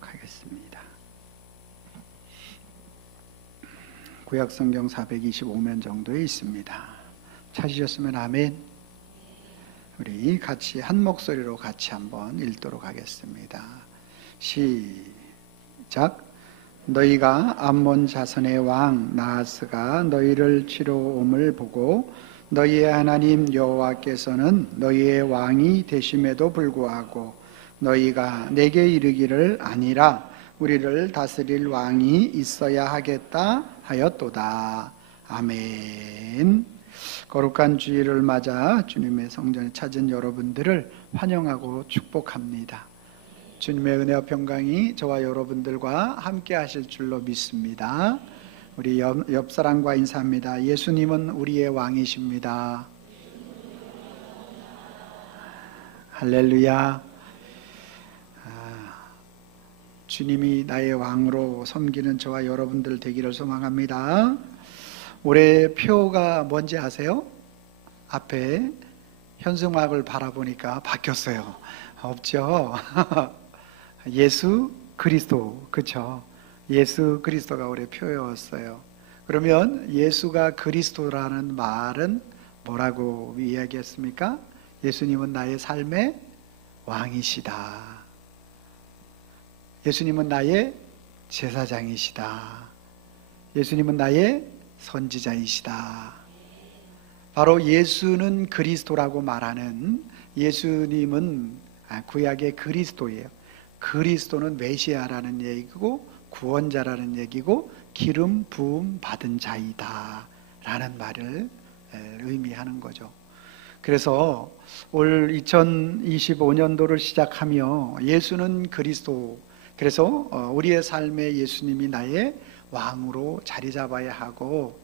하겠습니다. 구약성경 425면 정도에 있습니다. 찾으셨으면 아멘. 우리 같이 한 목소리로 같이 한번 읽도록 하겠습니다. 시작. 너희가 암몬 자손의 왕 나하스가 너희를 치러 옴을 보고 너희의 하나님 여호와께서는 너희의 왕이 되심에도 불구하고 너희가 내게 이르기를 아니라 우리를 다스릴 왕이 있어야 하겠다 하였도다. 아멘. 거룩한 주일을 맞아 주님의 성전에 찾은 여러분들을 환영하고 축복합니다. 주님의 은혜와 평강이 저와 여러분들과 함께 하실 줄로 믿습니다. 우리 옆 사람과 인사합니다. 예수님은 우리의 왕이십니다. 할렐루야. 주님이 나의 왕으로 섬기는 저와 여러분들 되기를 소망합니다. 올해 표가 뭔지 아세요? 앞에 현수막을 바라보니까 바뀌었어요. 없죠? 예수 그리스도, 그렇죠? 예수 그리스도가 올해 표였어요. 그러면 예수가 그리스도라는 말은 뭐라고 이야기했습니까? 예수님은 나의 삶의 왕이시다. 예수님은 나의 제사장이시다. 예수님은 나의 선지자이시다. 바로 예수는 그리스도라고 말하는 예수님은 구약의 그리스도예요. 그리스도는 메시아라는 얘기고 구원자라는 얘기고 기름 부음 받은 자이다 라는 말을 의미하는 거죠. 그래서 올 2025년도를 시작하며 예수는 그리스도, 그래서 우리의 삶에 예수님이 나의 왕으로 자리 잡아야 하고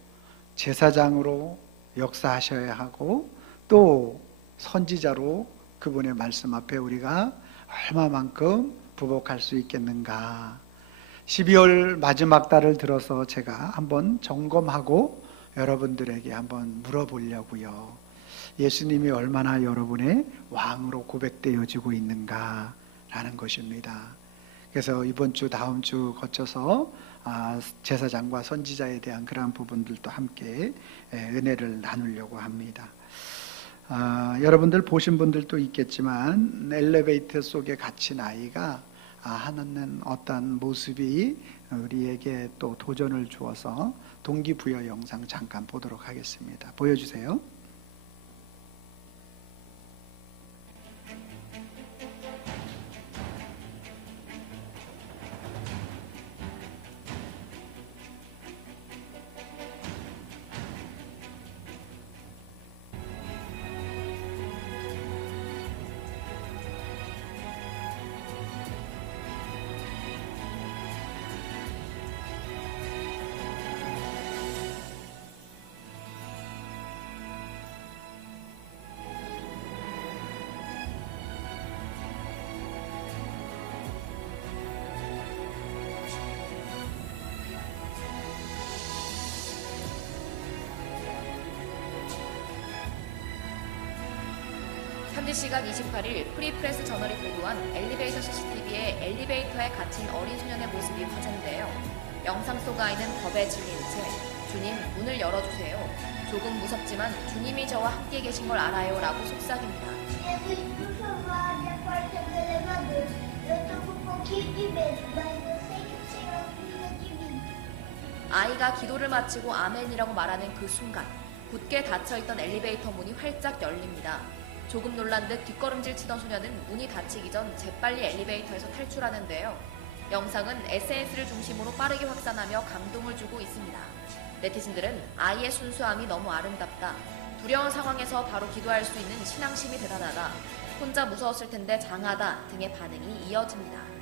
제사장으로 역사하셔야 하고 또 선지자로 그분의 말씀 앞에 우리가 얼마만큼 부복할 수 있겠는가. 12월 마지막 달을 들어서 제가 한번 점검하고 여러분들에게 한번 물어보려고요. 예수님이 얼마나 여러분의 왕으로 고백되어지고 있는가 라는 것입니다. 그래서 이번 주 다음 주 거쳐서 제사장과 선지자에 대한 그러한 부분들도 함께 은혜를 나누려고 합니다. 여러분들 보신 분들도 있겠지만 엘리베이터 속에 갇힌 아이가 하는 어떤 모습이 우리에게 또 도전을 주어서 동기부여 영상 잠깐 보도록 하겠습니다. 보여주세요. 현지 시각 28일 프리프레스 저널이 보도한 엘리베이터 CCTV에 엘리베이터에 갇힌 어린 소년의 모습이 화제인데요. 영상 속 아이는 겁에 질린 채 주님 문을 열어주세요. 조금 무섭지만 주님이 저와 함께 계신 걸 알아요 라고 속삭입니다. 아이가 기도를 마치고 아멘이라고 말하는 그 순간 굳게 닫혀있던 엘리베이터 문이 활짝 열립니다. 조금 놀란 듯 뒷걸음질 치던 소녀는 문이 닫히기 전 재빨리 엘리베이터에서 탈출하는데요. 영상은 SNS를 중심으로 빠르게 확산하며 감동을 주고 있습니다. 네티즌들은 아이의 순수함이 너무 아름답다. 두려운 상황에서 바로 기도할 수 있는 신앙심이 대단하다. 혼자 무서웠을 텐데 장하다 등의 반응이 이어집니다.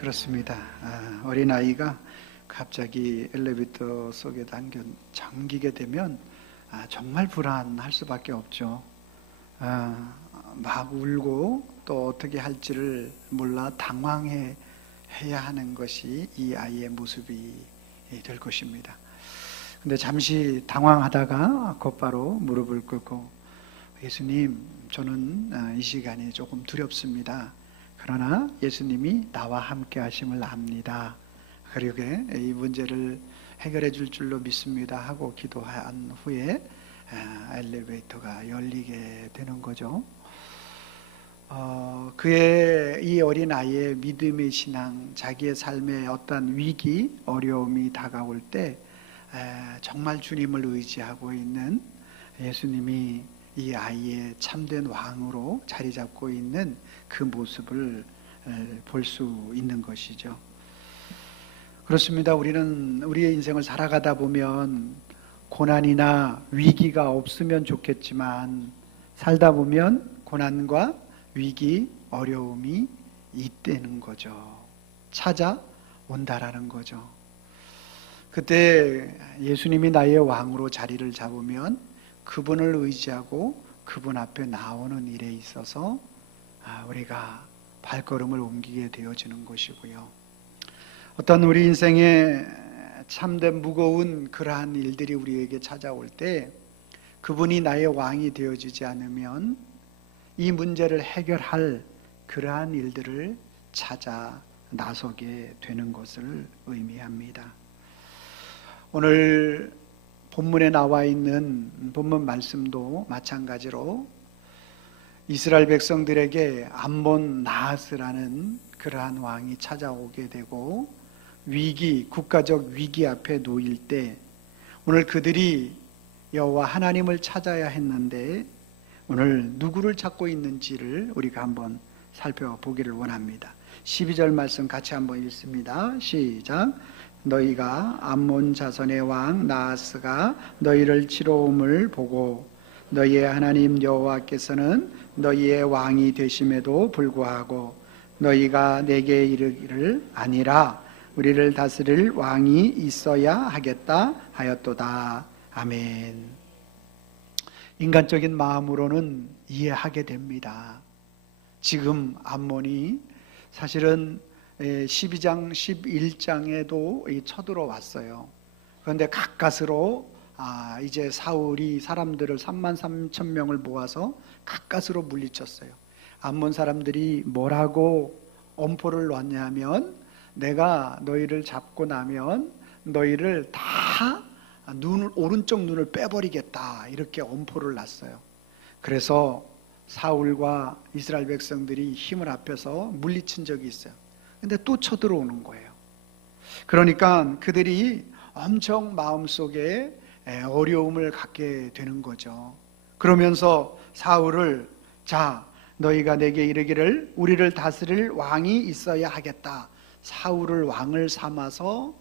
그렇습니다. 어린아이가 갑자기 엘리베이터 속에 잠기게 되면 정말 불안할 수밖에 없죠. 막 울고 또 어떻게 할지를 몰라 당황해 해야 하는 것이 이 아이의 모습이 될 것입니다. 근데 잠시 당황하다가 곧바로 무릎을 꿇고, 예수님, 저는 이 시간이 조금 두렵습니다. 그러나 예수님이 나와 함께 하심을 압니다. 그러게 이 문제를 해결해 줄 줄로 믿습니다 하고 기도한 후에 엘리베이터가 열리게 되는 거죠. 그의 이 어린 아이의 믿음의 신앙, 자기의 삶에 어떤 위기, 어려움이 다가올 때 정말 주님을 의지하고 있는 예수님이 이 아이의 참된 왕으로 자리 잡고 있는 그 모습을 볼 수 있는 것이죠. 그렇습니다. 우리는 우리의 인생을 살아가다 보면 고난이나 위기가 없으면 좋겠지만 살다 보면 고난과 위기, 어려움이 있다는 거죠. 찾아온다라는 거죠. 그때 예수님이 나의 왕으로 자리를 잡으면 그분을 의지하고 그분 앞에 나오는 일에 있어서 우리가 발걸음을 옮기게 되어지는 것이고요. 어떤 우리 인생에 참된 무거운 그러한 일들이 우리에게 찾아올 때 그분이 나의 왕이 되어지지 않으면 이 문제를 해결할 그러한 일들을 찾아 나서게 되는 것을 의미합니다. 오늘 본문에 나와 있는 본문 말씀도 마찬가지로 이스라엘 백성들에게 암몬 나하스라는 그러한 왕이 찾아오게 되고 위기, 국가적 위기 앞에 놓일 때 오늘 그들이 여호와 하나님을 찾아야 했는데 오늘 누구를 찾고 있는지를 우리가 한번 살펴보기를 원합니다. 12절 말씀 같이 한번 읽습니다. 시작. 너희가 암몬 자손의 왕 나하스가 너희를 치러 om을 보고 너희의 하나님 여호와께서는 너희의 왕이 되심에도 불구하고 너희가 내게 이르기를 아니라 우리를 다스릴 왕이 있어야 하겠다 하였도다. 아멘. 인간적인 마음으로는 이해하게 됩니다. 지금 암몬이 사실은 12장, 11장에도 쳐들어왔어요. 그런데 가까스로 이제 사울이 사람들을 33,000명을 모아서 가까스로 물리쳤어요. 암몬 사람들이 뭐라고 엄포를 놨냐면 내가 너희를 잡고 나면 너희를 다 오른쪽 눈을 빼버리겠다 이렇게 엄포를 놨어요. 그래서 사울과 이스라엘 백성들이 힘을 합해서 물리친 적이 있어요. 근데 또 쳐들어오는 거예요. 그러니까 그들이 엄청 마음속에 어려움을 갖게 되는 거죠. 그러면서 사울을 자 너희가 내게 이르기를 우리를 다스릴 왕이 있어야 하겠다. 사울을 왕을 삼아서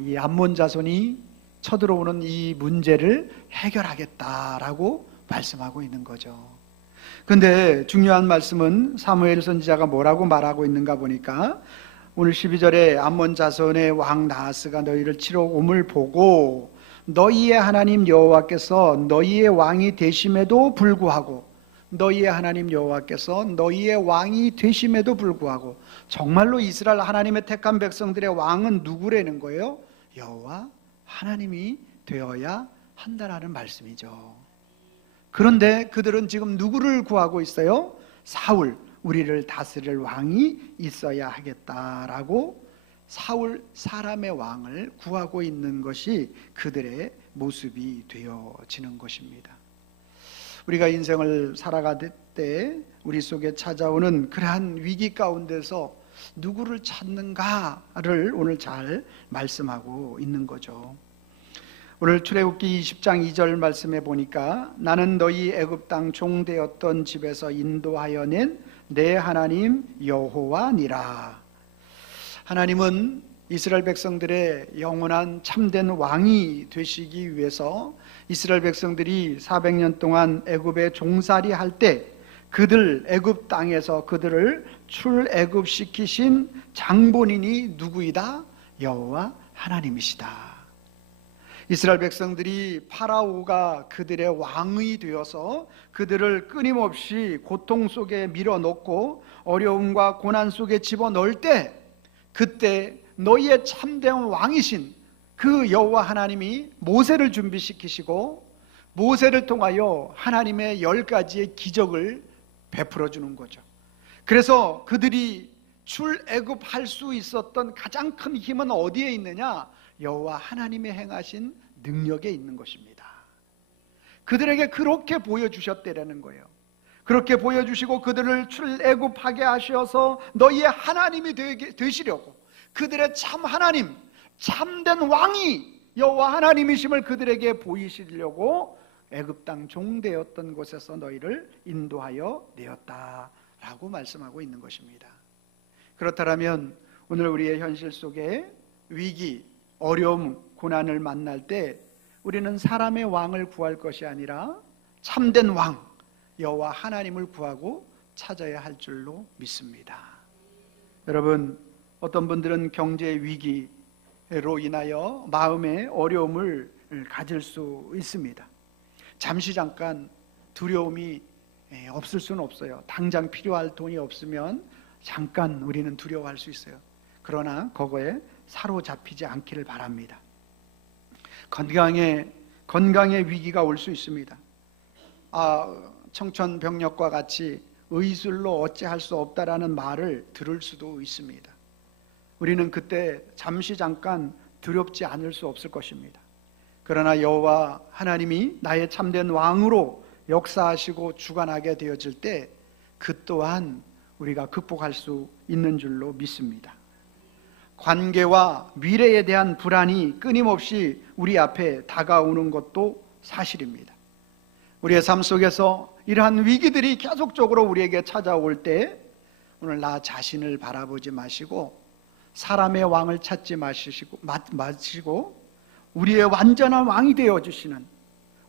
이 암몬 자손이 쳐들어오는 이 문제를 해결하겠다라고 말씀하고 있는 거죠. 근데 중요한 말씀은 사무엘 선지자가 뭐라고 말하고 있는가 보니까 오늘 12절에 암몬 자손의 왕 나하스가 너희를 치러 om을 보고 너희의 하나님 여호와께서 너희의 왕이 되심에도 불구하고 너희의 하나님 여호와께서 너희의 왕이 되심에도 불구하고 정말로 이스라엘 하나님의 택한 백성들의 왕은 누구라는 거예요? 여호와 하나님이 되어야 한다라는 말씀이죠. 그런데 그들은 지금 누구를 구하고 있어요? 사울, 우리를 다스릴 왕이 있어야 하겠다라고 사울 사람의 왕을 구하고 있는 것이 그들의 모습이 되어지는 것입니다. 우리가 인생을 살아갈 때 우리 속에 찾아오는 그러한 위기 가운데서 누구를 찾는가를 오늘 잘 말씀하고 있는 거죠. 오늘 출애굽기 20장 2절 말씀에 보니까 나는 너희 애굽 땅 종되었던 집에서 인도하여 낸 내 하나님 여호와니라. 하나님은 이스라엘 백성들의 영원한 참된 왕이 되시기 위해서 이스라엘 백성들이 400년 동안 애굽에 종살이 할 때 그들 애굽 땅에서 그들을 출애굽시키신 장본인이 누구이다? 여호와 하나님이시다. 이스라엘 백성들이 파라오가 그들의 왕이 되어서 그들을 끊임없이 고통 속에 밀어넣고 어려움과 고난 속에 집어넣을 때, 그때 너희의 참된 왕이신 그 여호와 하나님이 모세를 준비시키시고 모세를 통하여 하나님의 10가지의 기적을 베풀어 주는 거죠. 그래서 그들이 출애굽할 수 있었던 가장 큰 힘은 어디에 있느냐? 여호와 하나님의 행하신 능력에 있는 것입니다. 그들에게 그렇게 보여주셨다라는 거예요. 그렇게 보여주시고 그들을 출애굽하게 하셔서 너희의 하나님이 되시려고, 그들의 참 하나님, 참된 왕이 여호와 하나님이심을 그들에게 보이시려고 애굽 땅 종되었던 곳에서 너희를 인도하여 내었다라고 말씀하고 있는 것입니다. 그렇다면 오늘 우리의 현실 속에 위기, 어려움, 고난을 만날 때 우리는 사람의 왕을 구할 것이 아니라 참된 왕 여호와 하나님을 구하고 찾아야 할 줄로 믿습니다. 여러분, 어떤 분들은 경제 위기로 인하여 마음의 어려움을 가질 수 있습니다. 잠시 잠깐 두려움이 없을 수는 없어요. 당장 필요할 돈이 없으면 잠깐 우리는 두려워할 수 있어요. 그러나 그거에 사로잡히지 않기를 바랍니다. 건강의 위기가 올 수 있습니다. 청천벽력과 같이 의술로 어찌할 수 없다라는 말을 들을 수도 있습니다. 우리는 그때 잠시 잠깐 두렵지 않을 수 없을 것입니다. 그러나 여호와 하나님이 나의 참된 왕으로 역사하시고 주관하게 되어질 때 그 또한 우리가 극복할 수 있는 줄로 믿습니다. 관계와 미래에 대한 불안이 끊임없이 우리 앞에 다가오는 것도 사실입니다. 우리의 삶 속에서 이러한 위기들이 계속적으로 우리에게 찾아올 때 오늘 나 자신을 바라보지 마시고 사람의 왕을 찾지 마시고 우리의 완전한 왕이 되어주시는,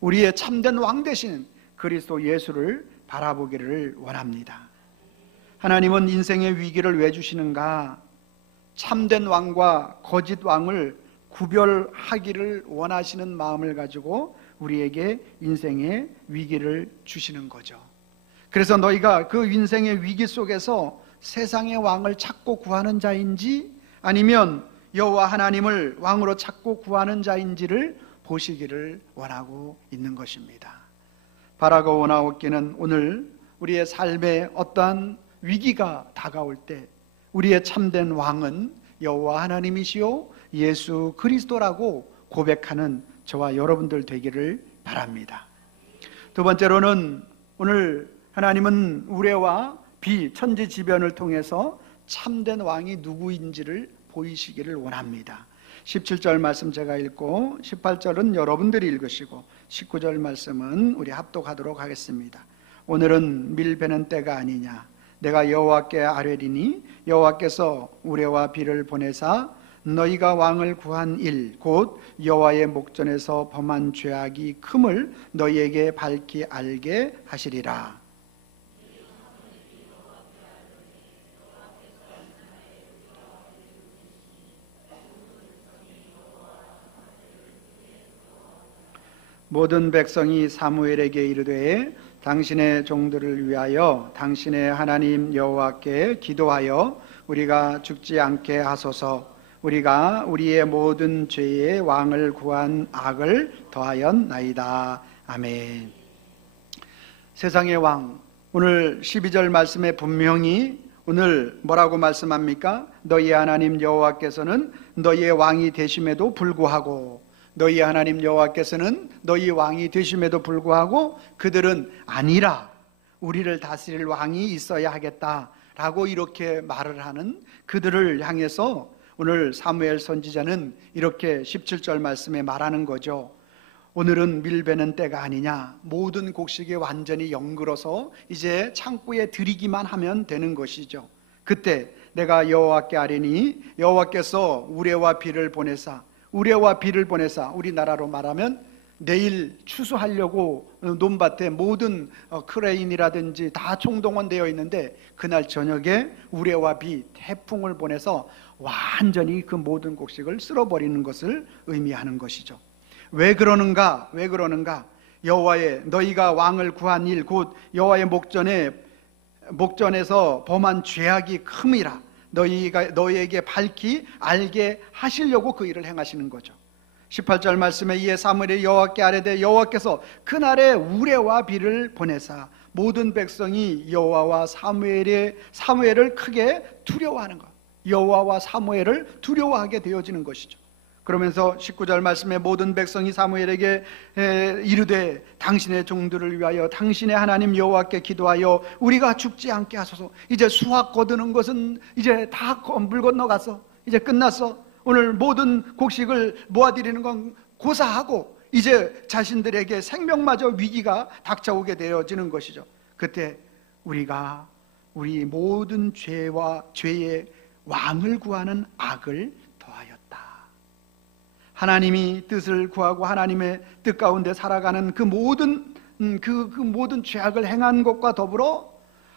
우리의 참된 왕 되시는 그리스도 예수를 바라보기를 원합니다. 하나님은 인생의 위기를 왜 주시는가? 참된 왕과 거짓 왕을 구별하기를 원하시는 마음을 가지고 우리에게 인생의 위기를 주시는 거죠. 그래서 너희가 그 인생의 위기 속에서 세상의 왕을 찾고 구하는 자인지 아니면 여호와 하나님을 왕으로 찾고 구하는 자인지를 보시기를 원하고 있는 것입니다. 바라고 원하옵기는 오늘 우리의 삶에 어떠한 위기가 다가올 때 우리의 참된 왕은 여호와 하나님이시요 예수 그리스도라고 고백하는 저와 여러분들 되기를 바랍니다. 두 번째로는 오늘 하나님은 우레와 비, 천지지변을 통해서 참된 왕이 누구인지를 보이시기를 원합니다. 17절 말씀 제가 읽고 18절은 여러분들이 읽으시고 19절 말씀은 우리 합독하도록 하겠습니다. 오늘은 밀베는 때가 아니냐, 내가 여호와께 아뢰리니 여호와께서 우레와 비를 보내사 너희가 왕을 구한 일 곧 여호와의 목전에서 범한 죄악이 큼을 너희에게 밝히 알게 하시리라. 모든 백성이 사무엘에게 이르되 당신의 종들을 위하여 당신의 하나님 여호와께 기도하여 우리가 죽지 않게 하소서. 우리가 우리의 모든 죄의 왕을 구한 악을 더하였나이다. 아멘. 세상의 왕, 오늘 12절 말씀에 분명히 오늘 뭐라고 말씀합니까? 너희 하나님 여호와께서는 너희의 왕이 되심에도 불구하고, 너희 하나님 여호와께서는 너희 왕이 되심에도 불구하고 그들은 아니라 우리를 다스릴 왕이 있어야 하겠다라고 이렇게 말을 하는 그들을 향해서 오늘 사무엘 선지자는 이렇게 17절 말씀에 말하는 거죠. 오늘은 밀베는 때가 아니냐, 모든 곡식이 완전히 영글어서 이제 창고에 들이기만 하면 되는 것이죠. 그때 내가 여호와께 아뢰니 여호와께서 우레와 비를 보내사, 우레와 비를 보내사, 우리나라로 말하면 내일 추수하려고 논밭에 모든 크레인이라든지 다 총동원되어 있는데 그날 저녁에 우레와 비, 태풍을 보내서 완전히 그 모든 곡식을 쓸어버리는 것을 의미하는 것이죠. 왜 그러는가? 여호와의 너희가 왕을 구한 일 곧 여호와의 목전에서 범한 죄악이 큼이라 너희에게 밝히 알게 하시려고 그 일을 행하시는 거죠. 18절 말씀에 이에 사무엘이 여호와께 아뢰되 여호와께서 그날에 우레와 비를 보내사 모든 백성이 여호와와 사무엘을 크게 두려워하는 것, 여호와와 사무엘을 두려워하게 되어지는 것이죠. 그러면서 19절 말씀에 모든 백성이 사무엘에게 이르되 당신의 종들을 위하여 당신의 하나님 여호와께 기도하여 우리가 죽지 않게 하소서. 이제 수확 거두는 것은 이제 다 물 건너갔어. 이제 끝났어. 오늘 모든 곡식을 모아드리는 건 고사하고 이제 자신들에게 생명마저 위기가 닥쳐오게 되어지는 것이죠. 그때 우리가 우리 모든 죄의 왕을 구하는 악을 더하였다. 하나님이 뜻을 구하고 하나님의 뜻 가운데 살아가는 그 모든 죄악을 행한 것과 더불어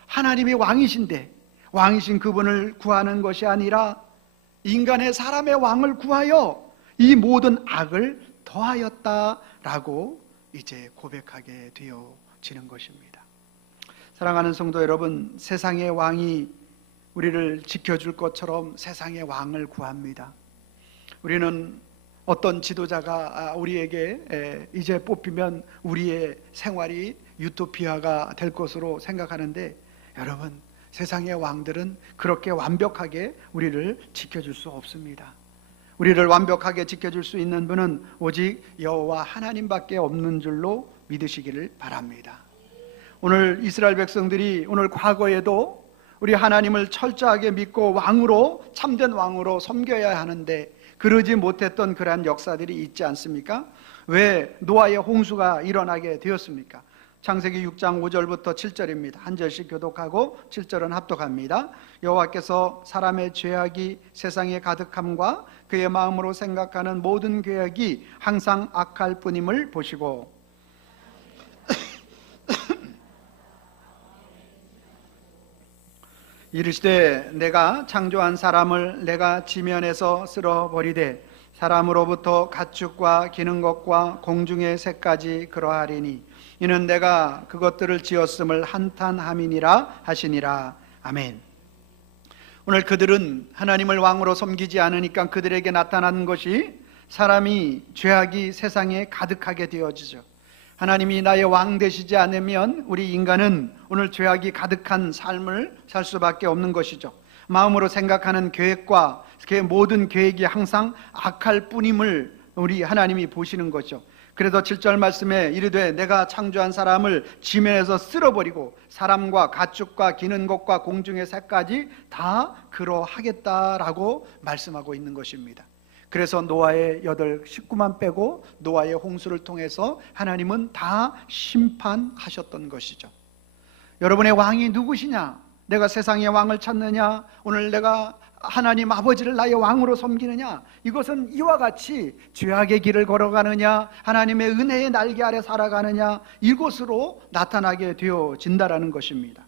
하나님이 왕이신데 왕이신 그분을 구하는 것이 아니라 인간의 사람의 왕을 구하여 이 모든 악을 더하였다라고 이제 고백하게 되어지는 것입니다. 사랑하는 성도 여러분, 세상의 왕이 우리를 지켜줄 것처럼 세상의 왕을 구합니다. 우리는 어떤 지도자가 우리에게 이제 뽑히면 우리의 생활이 유토피아가 될 것으로 생각하는데, 여러분, 세상의 왕들은 그렇게 완벽하게 우리를 지켜줄 수 없습니다. 우리를 완벽하게 지켜줄 수 있는 분은 오직 여호와 하나님밖에 없는 줄로 믿으시기를 바랍니다. 오늘 이스라엘 백성들이 오늘 과거에도 우리 하나님을 철저하게 믿고 왕으로, 참된 왕으로 섬겨야 하는데 그러지 못했던 그러한 역사들이 있지 않습니까? 왜 노아의 홍수가 일어나게 되었습니까? 창세기 6장 5절부터 7절입니다. 한 절씩 교독하고 7절은 합독합니다. 여호와께서 사람의 죄악이 세상에 가득함과 그의 마음으로 생각하는 모든 계획이 항상 악할 뿐임을 보시고 이르시되 내가 창조한 사람을 내가 지면에서 쓸어버리되 사람으로부터 가축과 기는 것과 공중의 새까지 그러하리니 이는 내가 그것들을 지었음을 한탄함이니라 하시니라. 아멘. 오늘 그들은 하나님을 왕으로 섬기지 않으니까 그들에게 나타난 것이 사람이 죄악이 세상에 가득하게 되어지죠. 하나님이 나의 왕 되시지 않으면 우리 인간은 오늘 죄악이 가득한 삶을 살 수밖에 없는 것이죠. 마음으로 생각하는 계획과 그 모든 계획이 항상 악할 뿐임을 우리 하나님이 보시는 거죠. 그래서 7절 말씀에 이르되 내가 창조한 사람을 지면에서 쓸어버리고 사람과 가축과 기는 것과 공중의 새까지 다 그러하겠다라고 말씀하고 있는 것입니다. 그래서 노아의 식구만 빼고 노아의 홍수를 통해서 하나님은 다 심판하셨던 것이죠. 여러분의 왕이 누구시냐? 내가 세상의 왕을 찾느냐? 오늘 내가 하나님 아버지를 나의 왕으로 섬기느냐? 이것은 이와 같이 죄악의 길을 걸어가느냐, 하나님의 은혜의 날개 아래 살아가느냐, 이것으로 나타나게 되어진다라는 것입니다.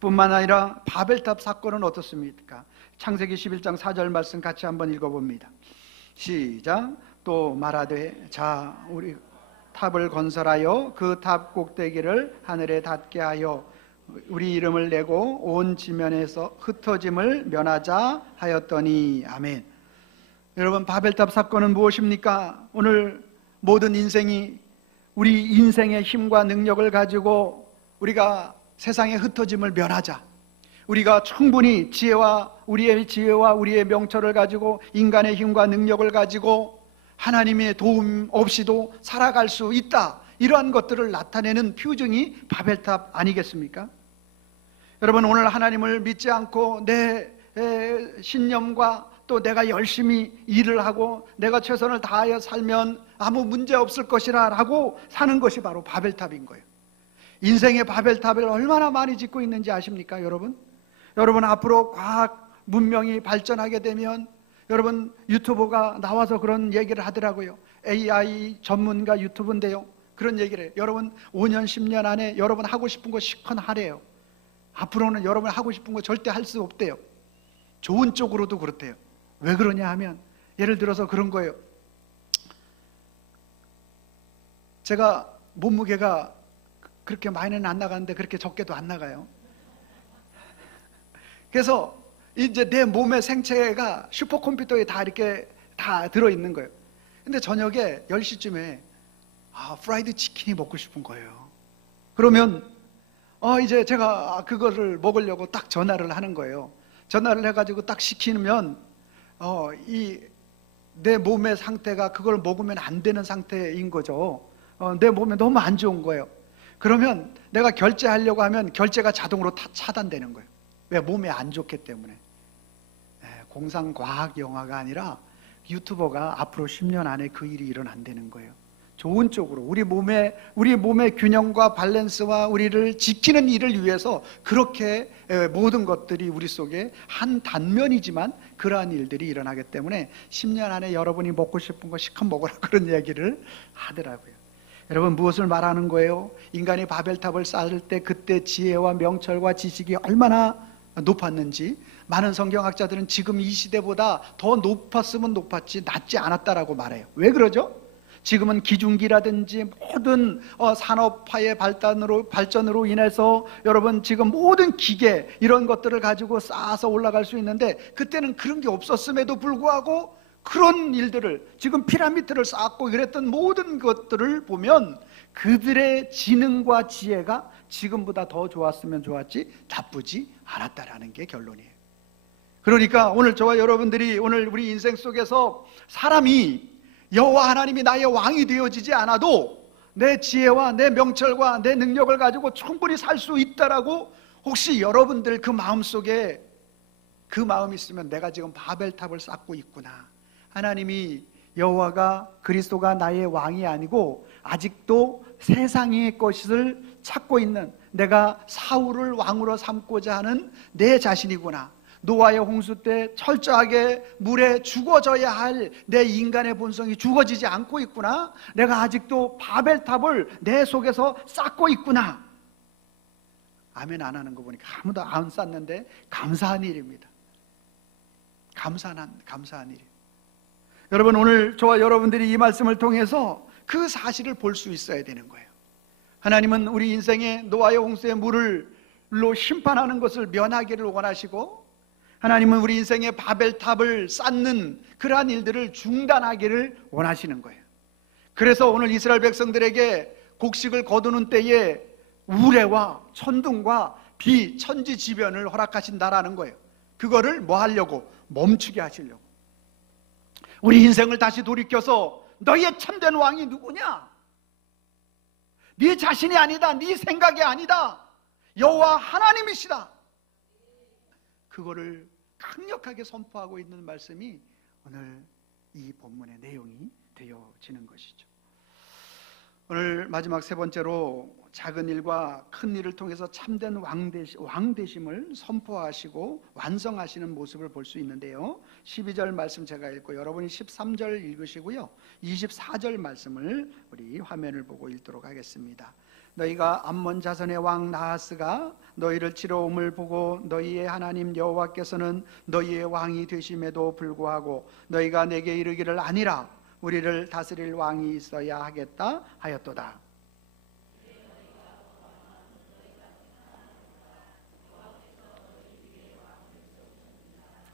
뿐만 아니라 바벨탑 사건은 어떻습니까? 창세기 11장 4절 말씀 같이 한번 읽어봅니다. 시작. 또 말하되 자 우리 탑을 건설하여 그 탑 꼭대기를 하늘에 닿게 하여 우리 이름을 내고 온 지면에서 흩어짐을 면하자 하였더니. 아멘. 여러분, 바벨탑 사건은 무엇입니까? 오늘 모든 인생이 우리 인생의 힘과 능력을 가지고 우리가 세상의 흩어짐을 면하자, 우리가 충분히 우리의 명철을 가지고 인간의 힘과 능력을 가지고 하나님의 도움 없이도 살아갈 수 있다, 이러한 것들을 나타내는 표징이 바벨탑 아니겠습니까? 여러분, 오늘 하나님을 믿지 않고 내 신념과 또 내가 열심히 일을 하고 내가 최선을 다하여 살면 아무 문제 없을 것이라 라고 사는 것이 바로 바벨탑인 거예요. 인생의 바벨탑을 얼마나 많이 짓고 있는지 아십니까? 여러분 앞으로 과학 문명이 발전하게 되면 여러분 유튜버가 나와서 그런 얘기를 하더라고요. AI 전문가 유튜브인데요, 그런 얘기를 해요. 여러분 5년 10년 안에 여러분 하고 싶은 거 실컷 하래요. 앞으로는 여러분 하고 싶은 거 절대 할 수 없대요. 좋은 쪽으로도 그렇대요. 왜 그러냐 하면, 예를 들어서 그런 거예요. 제가 몸무게가 그렇게 많이는 안 나가는데 그렇게 적게도 안 나가요. 그래서 이제 내 몸의 생체가 슈퍼컴퓨터에 다 이렇게 다 들어있는 거예요. 근데 저녁에 10시쯤에 프라이드 치킨이 먹고 싶은 거예요. 그러면 이제 제가 그거를 먹으려고 딱 전화를 하는 거예요. 전화를 해가지고 딱 시키면 내 몸의 상태가 그걸 먹으면 안 되는 상태인 거죠. 내 몸에 너무 안 좋은 거예요. 그러면 내가 결제하려고 하면 결제가 자동으로 차단되는 거예요. 왜? 몸에 안 좋기 때문에. 공상과학 영화가 아니라 유튜버가 앞으로 10년 안에 그 일이 일어난다는 거예요. 좋은 쪽으로 우리 몸의 균형과 밸런스와 우리를 지키는 일을 위해서 그렇게 모든 것들이 우리 속에 한 단면이지만 그러한 일들이 일어나기 때문에 10년 안에 여러분이 먹고 싶은 거 실컷 먹으라, 그런 얘기를 하더라고요. 여러분, 무엇을 말하는 거예요? 인간이 바벨탑을 쌓을 때 그때 지혜와 명철과 지식이 얼마나 높았는지, 많은 성경학자들은 지금 이 시대보다 더 높았으면 높았지 낮지 않았다라고 말해요. 왜 그러죠? 지금은 기중기라든지 모든 산업화의 발전으로 인해서 여러분 지금 모든 기계 이런 것들을 가지고 쌓아서 올라갈 수 있는데, 그때는 그런 게 없었음에도 불구하고 그런 일들을, 지금 피라미드를 쌓고 이랬던 모든 것들을 보면 그들의 지능과 지혜가 지금보다 더 좋았으면 좋았지 나쁘지 않았다라는 게 결론이에요. 그러니까 오늘 저와 여러분들이 오늘 우리 인생 속에서 사람이 여호와 하나님이 나의 왕이 되어지지 않아도 내 지혜와 내 명철과 내 능력을 가지고 충분히 살 수 있다라고, 혹시 여러분들 그 마음속에 그 마음이 있으면 내가 지금 바벨탑을 쌓고 있구나, 하나님이 여호와가 그리스도가 나의 왕이 아니고 아직도 세상의 것을 찾고 있는 내가 사울을 왕으로 삼고자 하는 내 자신이구나, 노아의 홍수 때 철저하게 물에 죽어져야 할 내 인간의 본성이 죽어지지 않고 있구나, 내가 아직도 바벨탑을 내 속에서 쌓고 있구나. 아멘 안 하는 거 보니까 아무도 안 쌓는데 감사한 일입니다. 감사한 일이에요. 여러분, 오늘 저와 여러분들이 이 말씀을 통해서 그 사실을 볼 수 있어야 되는 거예요. 하나님은 우리 인생에 노아의 홍수의 물로 심판하는 것을 면하기를 원하시고, 하나님은 우리 인생의 바벨탑을 쌓는 그러한 일들을 중단하기를 원하시는 거예요. 그래서 오늘 이스라엘 백성들에게 곡식을 거두는 때에 우레와 천둥과 비, 천지지변을 허락하신다라는 거예요. 그거를 뭐 하려고? 멈추게 하시려고. 우리 인생을 다시 돌이켜서 너희의 참된 왕이 누구냐? 네 자신이 아니다, 네 생각이 아니다, 여호와 하나님이시다. 그거를 강력하게 선포하고 있는 말씀이 오늘 이 본문의 내용이 되어지는 것이죠. 오늘 마지막 세 번째로 작은 일과 큰 일을 통해서 참된 왕 되심을 선포하시고 완성하시는 모습을 볼 수 있는데요, 12절 말씀 제가 읽고 여러분이 13절 읽으시고요, 24절 말씀을 우리 화면을 보고 읽도록 하겠습니다. 너희가 암몬 자손의 왕 나하스가 너희를 치러 옴을 보고 너희의 하나님 여호와께서는 너희의 왕이 되심에도 불구하고 너희가 내게 이르기를 아니라 우리를 다스릴 왕이 있어야 하겠다 하였도다.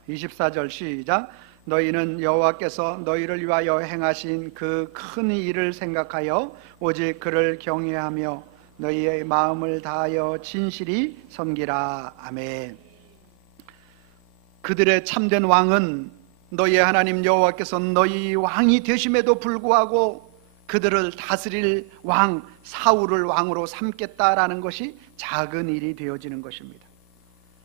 24절 시작. 너희는 여호와께서 너희를 위하여 행하신 그 큰 일을 생각하여 오직 그를 경외하며 너희의 마음을 다하여 진실히 섬기라. 아멘. 그들의 참된 왕은 너희의 하나님 여호와께서 너희 왕이 되심에도 불구하고 그들을 다스릴 왕 사울을 왕으로 삼겠다라는 것이 작은 일이 되어지는 것입니다.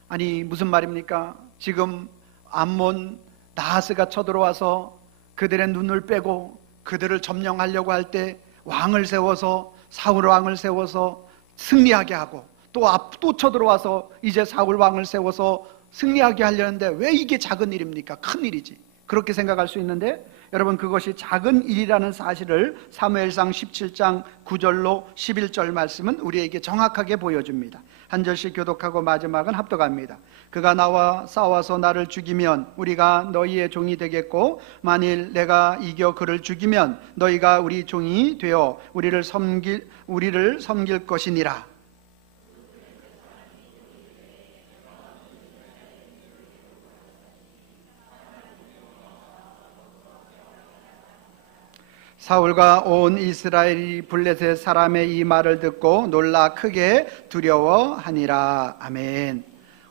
아니 무슨 말입니까? 지금 암몬 나하스가 쳐들어와서 그들의 눈을 빼고 그들을 점령하려고 할 때 왕을 세워서 사울 왕을 세워서 승리하게 하고 또 쳐들어와서 이제 사울 왕을 세워서 승리하게 하려는데 왜 이게 작은 일입니까? 큰 일이지. 그렇게 생각할 수 있는데 여러분, 그것이 작은 일이라는 사실을 사무엘상 17장 9절로 11절 말씀은 우리에게 정확하게 보여줍니다. 한 절씩 교독하고 마지막은 합독합니다. 그가 나와 싸워서 나를 죽이면 우리가 너희의 종이 되겠고, 만일 내가 이겨 그를 죽이면 너희가 우리 종이 되어 우리를 섬길 것이니라. 사울과 온 이스라엘이 블레셋 사람의 이 말을 듣고 놀라 크게 두려워하니라. 아멘.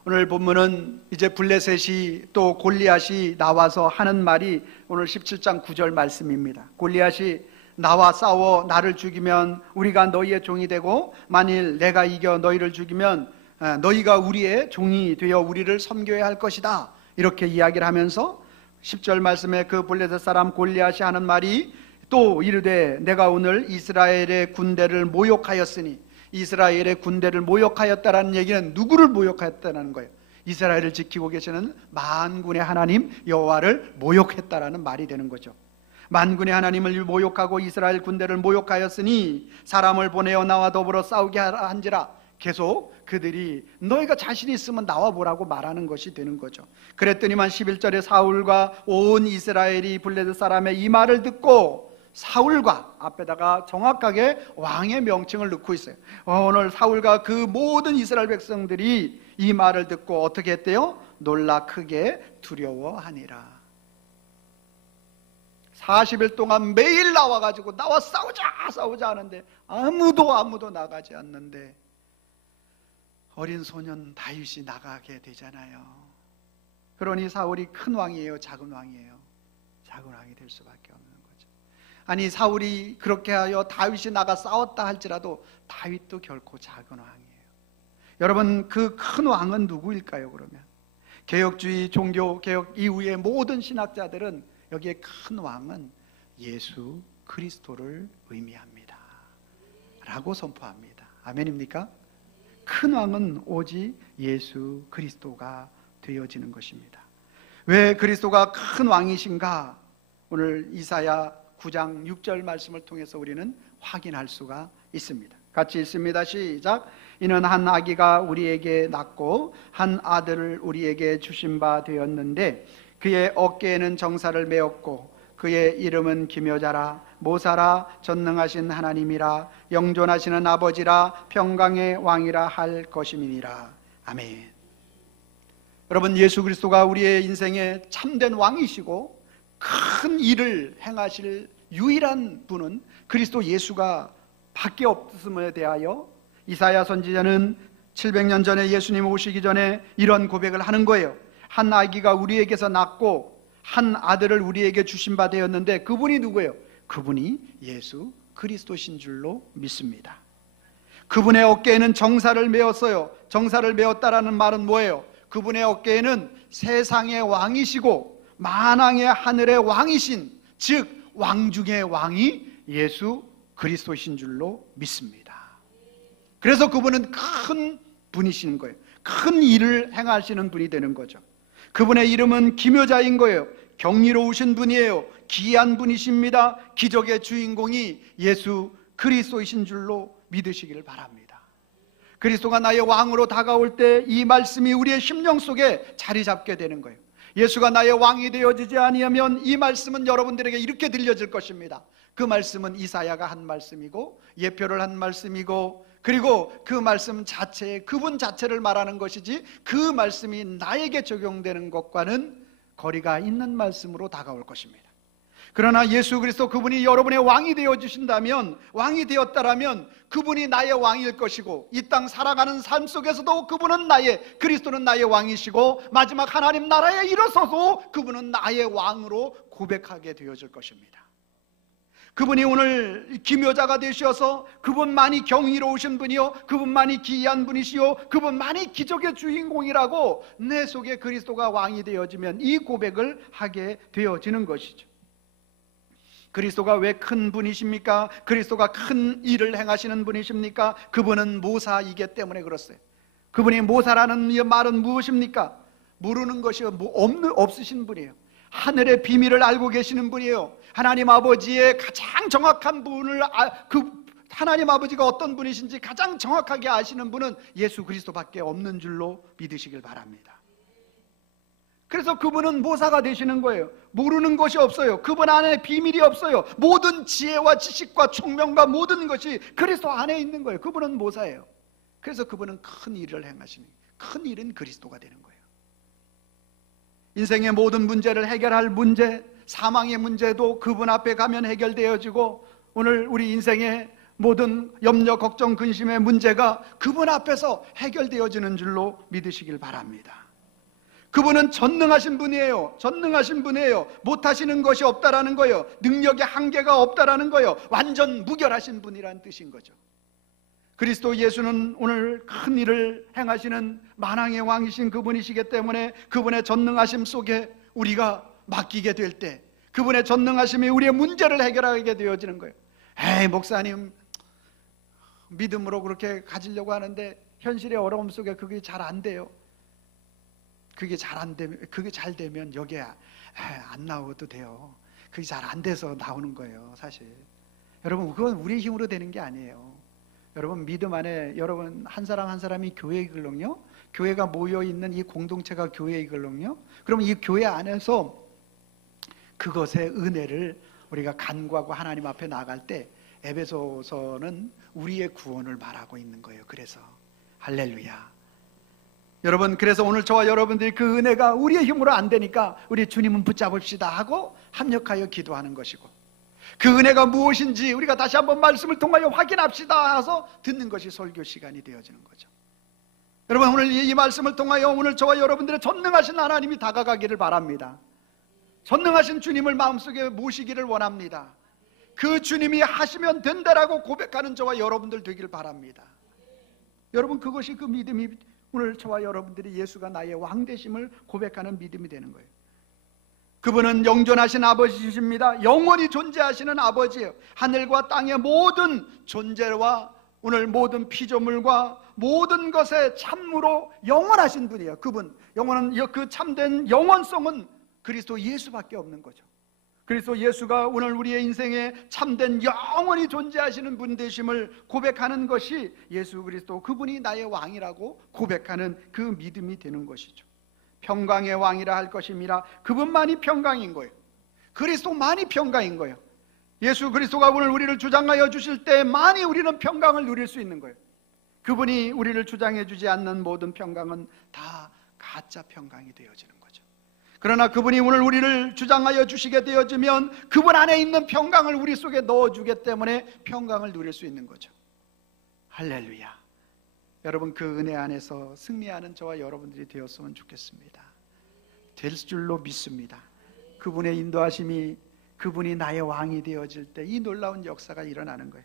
오늘 본문은 이제 블레셋이 또 골리앗이 나와서 하는 말이 오늘 17장 9절 말씀입니다. 골리앗이 나와 싸워 나를 죽이면 우리가 너희의 종이 되고, 만일 내가 이겨 너희를 죽이면 너희가 우리의 종이 되어 우리를 섬겨야 할 것이다. 이렇게 이야기를 하면서 10절 말씀에 그 블레셋 사람 골리앗이 하는 말이 또 이르되 내가 오늘 이스라엘의 군대를 모욕하였으니, 이스라엘의 군대를 모욕하였다라는 얘기는 누구를 모욕하였다는 거예요? 이스라엘을 지키고 계시는 만군의 하나님 여호와를 모욕했다라는 말이 되는 거죠. 만군의 하나님을 모욕하고 이스라엘 군대를 모욕하였으니 사람을 보내어 나와 더불어 싸우게 하라 한지라. 계속 그들이 너희가 자신 있으면 나와보라고 말하는 것이 되는 거죠. 그랬더니만 11절에 사울과 온 이스라엘이 블레셋 사람의 이 말을 듣고, 사울과 앞에다가 정확하게 왕의 명칭을 넣고 있어요. 오늘 사울과 그 모든 이스라엘 백성들이 이 말을 듣고 어떻게 했대요? 놀라 크게 두려워하니라. 40일 동안 매일 나와가지고 나와 싸우자 하는데 아무도 나가지 않는데 어린 소년 다윗이 나가게 되잖아요. 그러니 사울이 큰 왕이에요, 작은 왕이에요? 작은 왕이 될 수밖에 없는 거죠. 아니, 사울이 그렇게 하여 다윗이 나가 싸웠다 할지라도 다윗도 결코 작은 왕이에요. 여러분, 그 큰 왕은 누구일까요? 그러면 개혁주의 종교 개혁 이후의 모든 신학자들은 여기에 큰 왕은 예수 그리스도를 의미합니다 라고 선포합니다. 아멘입니까? 큰 왕은 오직 예수 그리스도가 되어지는 것입니다. 왜 그리스도가 큰 왕이신가? 오늘 이사야 9장 6절 말씀을 통해서 우리는 확인할 수가 있습니다. 같이 읽습니다. 시작. 이는 한 아기가 우리에게 낳고 한 아들을 우리에게 주신 바 되었는데 그의 어깨에는 정사를 메었고 그의 이름은 기묘자라, 모사라, 전능하신 하나님이라, 영존하시는 아버지라, 평강의 왕이라 할 것임이니라. 아멘. 여러분, 예수 그리스도가 우리의 인생의 참된 왕이시고 큰 일을 행하실 유일한 분은 그리스도 예수가 밖에 없음에 대하여 이사야 선지자는 700년 전에 예수님 오시기 전에 이런 고백을 하는 거예요. 한 아기가 우리에게서 낳고 한 아들을 우리에게 주신 바 되었는데 그분이 누구예요? 그분이 예수 그리스도신 줄로 믿습니다. 그분의 어깨에는 정사를 메었어요. 정사를 메었다라는 말은 뭐예요? 그분의 어깨에는 세상의 왕이시고 만왕의 하늘의 왕이신, 즉 왕 중의 왕이 예수 그리스도신 줄로 믿습니다. 그래서 그분은 큰 분이시는 거예요. 큰 일을 행하시는 분이 되는 거죠. 그분의 이름은 기묘자인 거예요. 경이로우신 분이에요. 기이한 분이십니다. 기적의 주인공이 예수 그리스도이신 줄로 믿으시기를 바랍니다. 그리스도가 나의 왕으로 다가올 때 이 말씀이 우리의 심령 속에 자리 잡게 되는 거예요. 예수가 나의 왕이 되어지지 아니하면 이 말씀은 여러분들에게 이렇게 들려질 것입니다. 그 말씀은 이사야가 한 말씀이고 예표를 한 말씀이고, 그리고 그 말씀 자체에 그분 자체를 말하는 것이지 그 말씀이 나에게 적용되는 것과는 거리가 있는 말씀으로 다가올 것입니다. 그러나 예수 그리스도 그분이 여러분의 왕이 되어주신다면, 왕이 되었다라면 그분이 나의 왕일 것이고, 이 땅 살아가는 삶 속에서도 그분은 그리스도는 나의 왕이시고, 마지막 하나님 나라에 일어서서 그분은 나의 왕으로 고백하게 되어질 것입니다. 그분이 오늘 기묘자가 되셔서 그분만이 경이로우신 분이요, 그분만이 기이한 분이시요, 그분만이 기적의 주인공이라고 내 속에 그리스도가 왕이 되어지면 이 고백을 하게 되어지는 것이죠. 그리스도가 왜 큰 분이십니까? 그리스도가 큰 일을 행하시는 분이십니까? 그분은 모사이기 때문에 그렇어요. 그분이 모사라는 말은 무엇입니까? 모르는 것이 없으신 분이에요. 하늘의 비밀을 알고 계시는 분이에요. 하나님 아버지의 가장 정확한 분을 하나님 아버지가 어떤 분이신지 가장 정확하게 아시는 분은 예수 그리스도밖에 없는 줄로 믿으시길 바랍니다. 그래서 그분은 모사가 되시는 거예요. 모르는 것이 없어요. 그분 안에 비밀이 없어요. 모든 지혜와 지식과 총명과 모든 것이 그리스도 안에 있는 거예요. 그분은 모사예요. 그래서 그분은 큰 일을 행하시는, 큰 일은 그리스도가 되는 거예요. 인생의 모든 문제를 해결할 문제, 사망의 문제도 그분 앞에 가면 해결되어지고, 오늘 우리 인생의 모든 염려, 걱정, 근심의 문제가 그분 앞에서 해결되어지는 줄로 믿으시길 바랍니다. 그분은 전능하신 분이에요. 전능하신 분이에요. 못하시는 것이 없다라는 거예요. 능력의 한계가 없다라는 거예요. 완전 무결하신 분이라는 뜻인 거죠. 그리스도 예수는 오늘 큰 일을 행하시는 만왕의 왕이신 그분이시기 때문에 그분의 전능하심 속에 우리가 맡기게 될 때 그분의 전능하심이 우리의 문제를 해결하게 되어지는 거예요. 에이, 목사님, 믿음으로 그렇게 가지려고 하는데 현실의 어려움 속에 그게 잘 안 돼요. 그게 잘 되면 여기에 안 나와도 돼요. 그게 잘 안 돼서 나오는 거예요, 사실. 여러분, 그건 우리의 힘으로 되는 게 아니에요. 여러분, 믿음 안에 여러분 한 사람 한 사람이 교회이걸롱요. 교회가 모여 있는 이 공동체가 교회이걸롱요. 그럼 이 교회 안에서 그것의 은혜를 우리가 간구하고 하나님 앞에 나갈 때 에베소서는 우리의 구원을 말하고 있는 거예요. 그래서 할렐루야. 여러분, 그래서 오늘 저와 여러분들이 그 은혜가 우리의 힘으로 안 되니까 우리 주님은 붙잡읍시다 하고 합력하여 기도하는 것이고, 그 은혜가 무엇인지 우리가 다시 한번 말씀을 통하여 확인합시다 해서 듣는 것이 설교 시간이 되어지는 거죠. 여러분, 오늘 이 말씀을 통하여 오늘 저와 여러분들의 전능하신 하나님이 다가가기를 바랍니다. 전능하신 주님을 마음속에 모시기를 원합니다. 그 주님이 하시면 된다라고 고백하는 저와 여러분들 되길 바랍니다. 여러분, 그것이 그 믿음이 오늘 저와 여러분들이 예수가 나의 왕 되심을 고백하는 믿음이 되는 거예요. 그분은 영존하신 아버지십니다. 영원히 존재하시는 아버지예요. 하늘과 땅의 모든 존재와 오늘 모든 피조물과 모든 것에 참으로 영원하신 분이에요. 그분, 영원한 그 참된 영원성은 그리스도 예수밖에 없는 거죠. 그리스도 예수가 오늘 우리의 인생에 참된 영원히 존재하시는 분 되심을 고백하는 것이 예수 그리스도, 그분이 나의 왕이라고 고백하는 그 믿음이 되는 것이죠. 평강의 왕이라 할 것임이라. 그분만이 평강인 거예요. 그리스도만이 평강인 거예요. 예수 그리스도가 오늘 우리를 주장하여 주실 때만이 우리는 평강을 누릴 수 있는 거예요. 그분이 우리를 주장해 주지 않는 모든 평강은 다 가짜 평강이 되어지는 거죠. 그러나 그분이 오늘 우리를 주장하여 주시게 되어지면 그분 안에 있는 평강을 우리 속에 넣어주기 때문에 평강을 누릴 수 있는 거죠. 할렐루야. 여러분, 그 은혜 안에서 승리하는 저와 여러분들이 되었으면 좋겠습니다. 될 줄로 믿습니다. 그분의 인도하심이, 그분이 나의 왕이 되어질 때 이 놀라운 역사가 일어나는 거예요.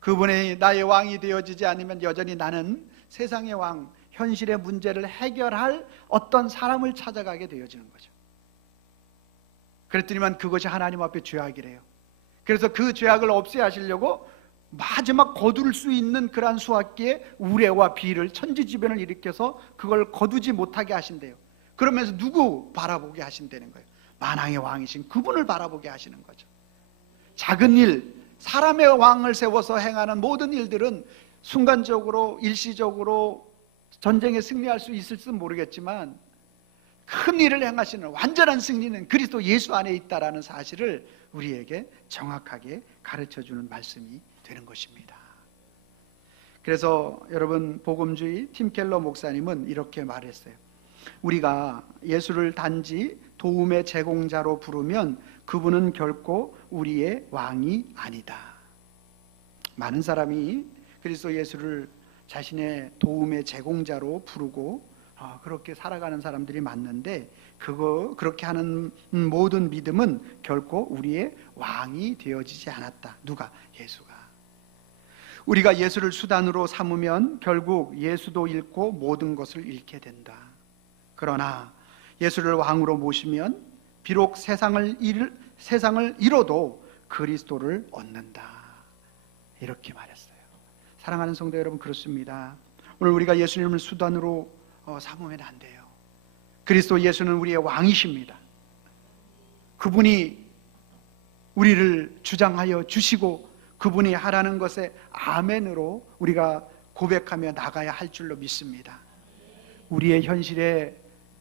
그분이 나의 왕이 되어지지 않으면 여전히 나는 세상의 왕, 현실의 문제를 해결할 어떤 사람을 찾아가게 되어지는 거죠. 그랬더니만 그것이 하나님 앞에 죄악이래요. 그래서 그 죄악을 없애야 하시려고 마지막 거둘 수 있는 그러한 수학기에 우레와 비를, 천지지변을 일으켜서 그걸 거두지 못하게 하신대요. 그러면서 누구 바라보게 하신다는 거예요? 만왕의 왕이신 그분을 바라보게 하시는 거죠. 작은 일, 사람의 왕을 세워서 행하는 모든 일들은 순간적으로, 일시적으로 전쟁에 승리할 수 있을지 모르겠지만 큰 일을 행하시는 완전한 승리는 그리스도 예수 안에 있다라는 사실을 우리에게 정확하게 가르쳐주는 말씀이 되는 것입니다. 그래서 여러분, 복음주의 팀 켈러 목사님은 이렇게 말했어요. 우리가 예수를 단지 도움의 제공자로 부르면 그분은 결코 우리의 왕이 아니다. 많은 사람이 그리스도 예수를 자신의 도움의 제공자로 부르고 그렇게 살아가는 사람들이 많는데, 그렇게 하는 모든 믿음은 결코 우리의 왕이 되어지지 않았다. 누가? 예수가. 우리가 예수를 수단으로 삼으면 결국 예수도 잃고 모든 것을 잃게 된다. 그러나 예수를 왕으로 모시면 비록 세상을 잃어도 그리스도를 얻는다. 이렇게 말했어요. 사랑하는 성도 여러분, 그렇습니다. 오늘 우리가 예수님을 수단으로 삼으면 안 돼요. 그리스도 예수는 우리의 왕이십니다. 그분이 우리를 주장하여 주시고 그분이 하라는 것에 아멘으로 우리가 고백하며 나가야 할 줄로 믿습니다. 우리의 현실에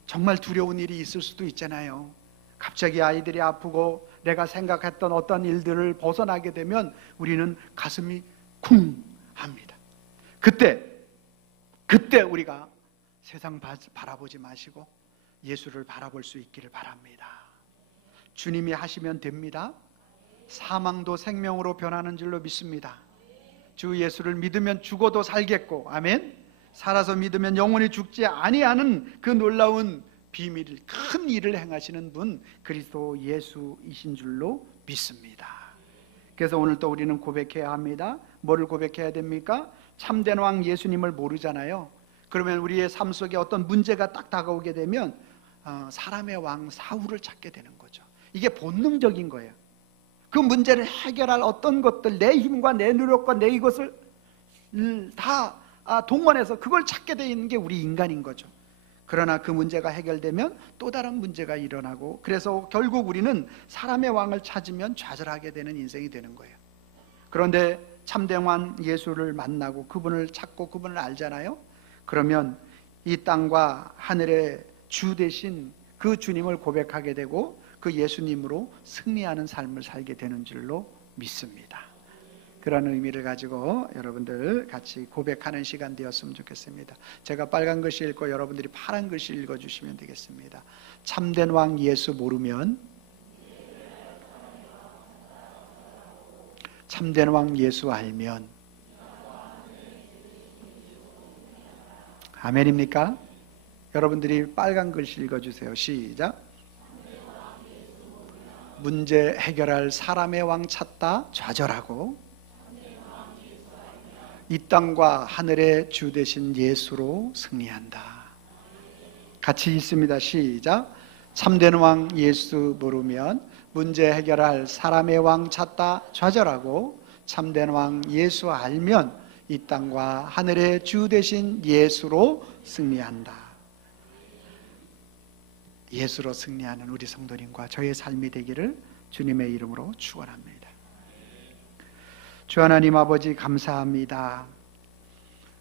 정말 두려운 일이 있을 수도 있잖아요. 갑자기 아이들이 아프고 내가 생각했던 어떤 일들을 벗어나게 되면 우리는 가슴이 쿵 합니다. 그때 우리가 세상 바라보지 마시고 예수를 바라볼 수 있기를 바랍니다. 주님이 하시면 됩니다. 사망도 생명으로 변하는 줄로 믿습니다. 주 예수를 믿으면 죽어도 살겠고, 아멘. 살아서 믿으면 영원히 죽지 아니하는 그 놀라운 비밀, 큰 일을 행하시는 분 그리스도 예수이신 줄로 믿습니다. 그래서 오늘 또 우리는 고백해야 합니다. 뭐를 고백해야 됩니까? 참된 왕 예수님을 모르잖아요. 그러면 우리의 삶 속에 어떤 문제가 딱 다가오게 되면 사람의 왕 사울을 찾게 되는 거죠. 이게 본능적인 거예요. 그 문제를 해결할 어떤 것들, 내 힘과 내 노력과 내 이것을 다 동원해서 그걸 찾게 되는 게 우리 인간인 거죠. 그러나 그 문제가 해결되면 또 다른 문제가 일어나고, 그래서 결국 우리는 사람의 왕을 찾으면 좌절하게 되는 인생이 되는 거예요. 그런데 참된 왕 예수를 만나고 그분을 찾고 그분을 알잖아요. 그러면 이 땅과 하늘의 주 되신 그 주님을 고백하게 되고 그 예수님으로 승리하는 삶을 살게 되는 줄로 믿습니다. 그런 의미를 가지고 여러분들 같이 고백하는 시간 되었으면 좋겠습니다. 제가 빨간 글씨 읽고 여러분들이 파란 글씨 읽어주시면 되겠습니다. 참된 왕 예수 모르면, 참된 왕 예수 알면. 아멘입니까? 여러분들이 빨간 글씨 읽어주세요. 시작. 문제 해결할 사람의 왕 찾다 좌절하고 이 땅과 하늘의 주 되신 예수로 승리한다. 같이 읽습니다. 시작. 참된 왕 예수 모르면 문제 해결할 사람의 왕 찾다 좌절하고 참된 왕 예수 알면 이 땅과 하늘의 주 되신 예수로 승리한다. 예수로 승리하는 우리 성도님과 저의 삶이 되기를 주님의 이름으로 축원합니다. 주 하나님 아버지 감사합니다.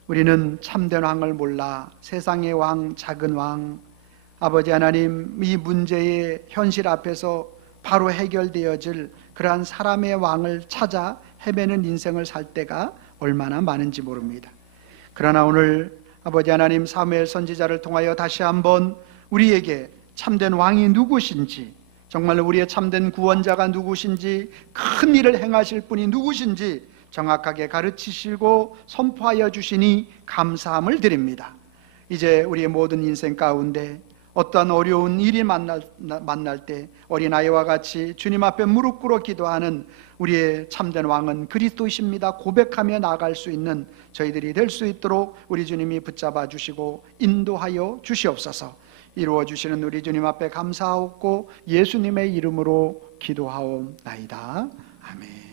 우리는 참된 왕을 몰라 세상의 왕, 작은 왕, 아버지 하나님 이 문제의 현실 앞에서 바로 해결되어질 그러한 사람의 왕을 찾아 헤매는 인생을 살 때가 얼마나 많은지 모릅니다. 그러나 오늘 아버지 하나님 사무엘 선지자를 통하여 다시 한번 우리에게 참된 왕이 누구신지, 정말 우리의 참된 구원자가 누구신지, 큰 일을 행하실 분이 누구신지 정확하게 가르치시고 선포하여 주시니 감사함을 드립니다. 이제 우리의 모든 인생 가운데 어떠한 어려운 일이 만날 때 어린아이와 같이 주님 앞에 무릎 꿇어 기도하는 우리의 참된 왕은 그리스도이십니다 고백하며 나아갈 수 있는 저희들이 될 수 있도록 우리 주님이 붙잡아 주시고 인도하여 주시옵소서. 이루어 주시는 우리 주님 앞에 감사하옵고 예수님의 이름으로 기도하옵나이다. 아멘.